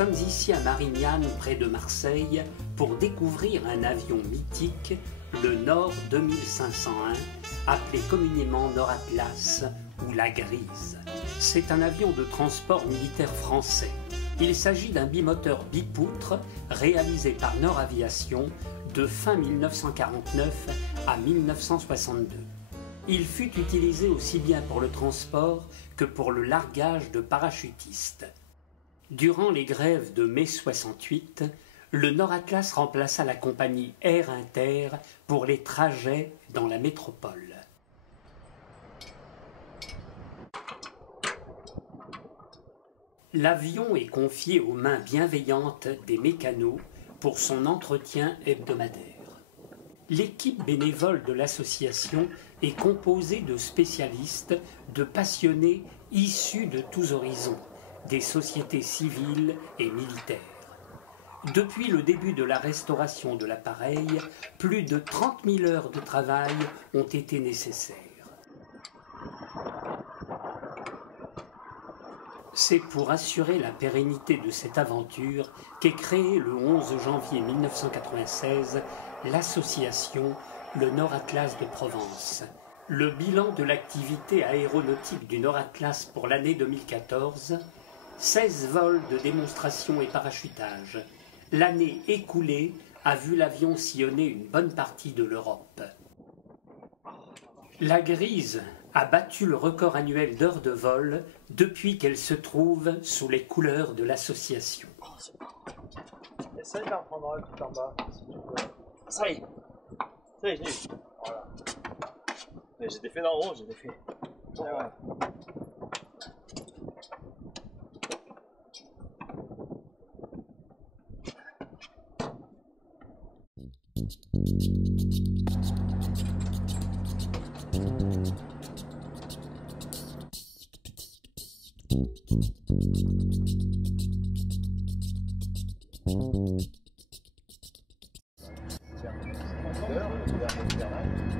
sommes ici à Marignane, près de Marseille, pour découvrir un avion mythique, le Nord 2501, appelé communément Nord Atlas ou la Grise. C'est un avion de transport militaire français. Il s'agit d'un bimoteur bipoutre réalisé par Nord Aviation de fin 1949 à 1962. Il fut utilisé aussi bien pour le transport que pour le largage de parachutistes. Durant les grèves de mai 68, le Nord Atlas remplaça la compagnie Air Inter pour les trajets dans la métropole. L'avion est confié aux mains bienveillantes des mécanos pour son entretien hebdomadaire. L'équipe bénévole de l'association est composée de spécialistes, de passionnés issus de tous horizons, des sociétés civiles et militaires. Depuis le début de la restauration de l'appareil, plus de 30 000 heures de travail ont été nécessaires. C'est pour assurer la pérennité de cette aventure qu'est créée le 11 janvier 1996 l'association Le Nord Atlas de Provence. Le bilan de l'activité aéronautique du Nord Atlas pour l'année 2014, 16 vols de démonstration et parachutage. L'année écoulée a vu l'avion sillonner une bonne partie de l'Europe. La Grise a battu le record annuel d'heures de vol depuis qu'elle se trouve sous les couleurs de l'association. Essaye d'en prendre un tout en bas, si tu veux. Ça y est. Ça y est, voilà. J'ai des faits d'en haut, j'ai des faits. Ouais.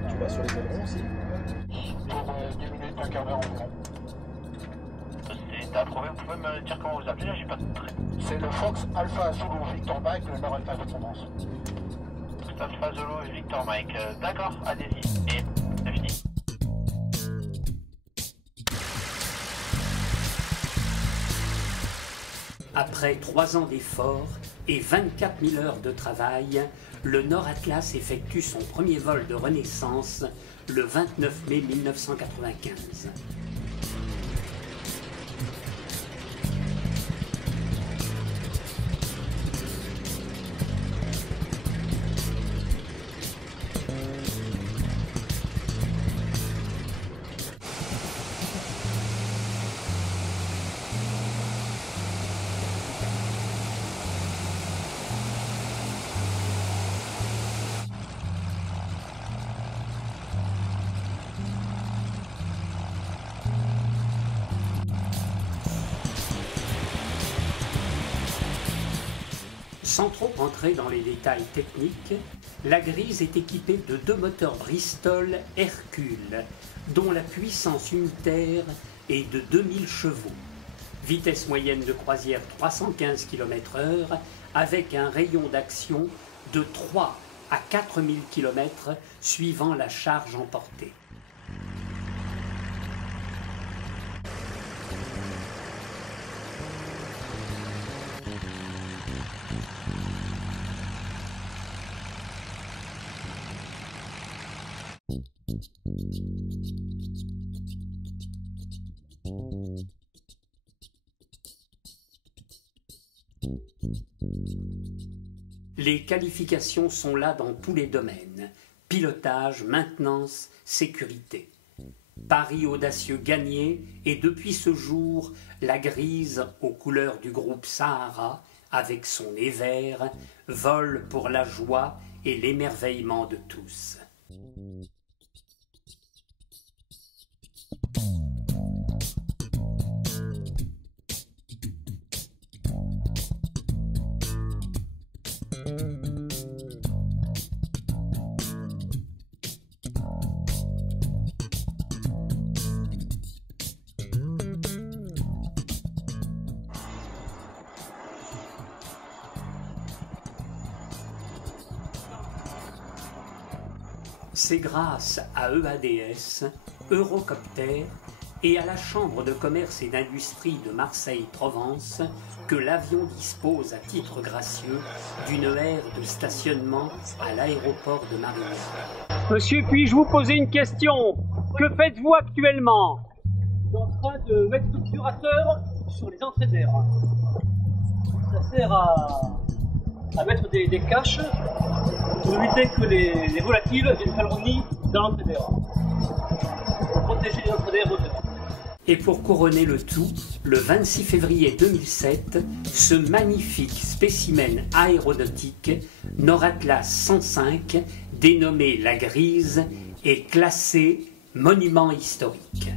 Tu vas sur les ailerons aussi? Pour 10 minutes, un quart d'heure environ. T'as trouvé, vous pouvez me dire comment vous appelez là, j'ai pas de trait. C'est le Fox Alpha Zulu Victor Mike, le Nord Atlas de Provence. Alpha Zulu Victor Mike, d'accord, allez-y. Et c'est fini. Après 3 ans d'efforts et 24 000 heures de travail, le Nord Atlas effectue son premier vol de renaissance le 29 mai 1995. Sans trop entrer dans les détails techniques, la Grise est équipée de 2 moteurs Bristol Hercule, dont la puissance unitaire est de 2000 chevaux. Vitesse moyenne de croisière 315 km/h avec un rayon d'action de 3 à 4000 km suivant la charge emportée. Les qualifications sont là dans tous les domaines: pilotage, maintenance, sécurité. Pari audacieux gagné, et depuis ce jour, la Grise, aux couleurs du groupe Sahara, avec son nez vert, vole pour la joie et l'émerveillement de tous. C'est grâce à EADS, Eurocopter et à la Chambre de commerce et d'industrie de Marseille-Provence que l'avion dispose à titre gracieux d'une aire de stationnement à l'aéroport de Marignane. Monsieur, puis-je vous poser une question? Que faites-vous actuellement? Je suis en train de mettre l'obturateur sur les entrées d'air. Ça sert à mettre des caches pour éviter que les volatiles viennent faire leur nid dans l'entrée d'air. Pour protéger les entrées d'air au-dedans. Et pour couronner le tout, le 26 février 2007, ce magnifique spécimen aéronautique Nord-Atlas 105, dénommé La Grise, est classé monument historique.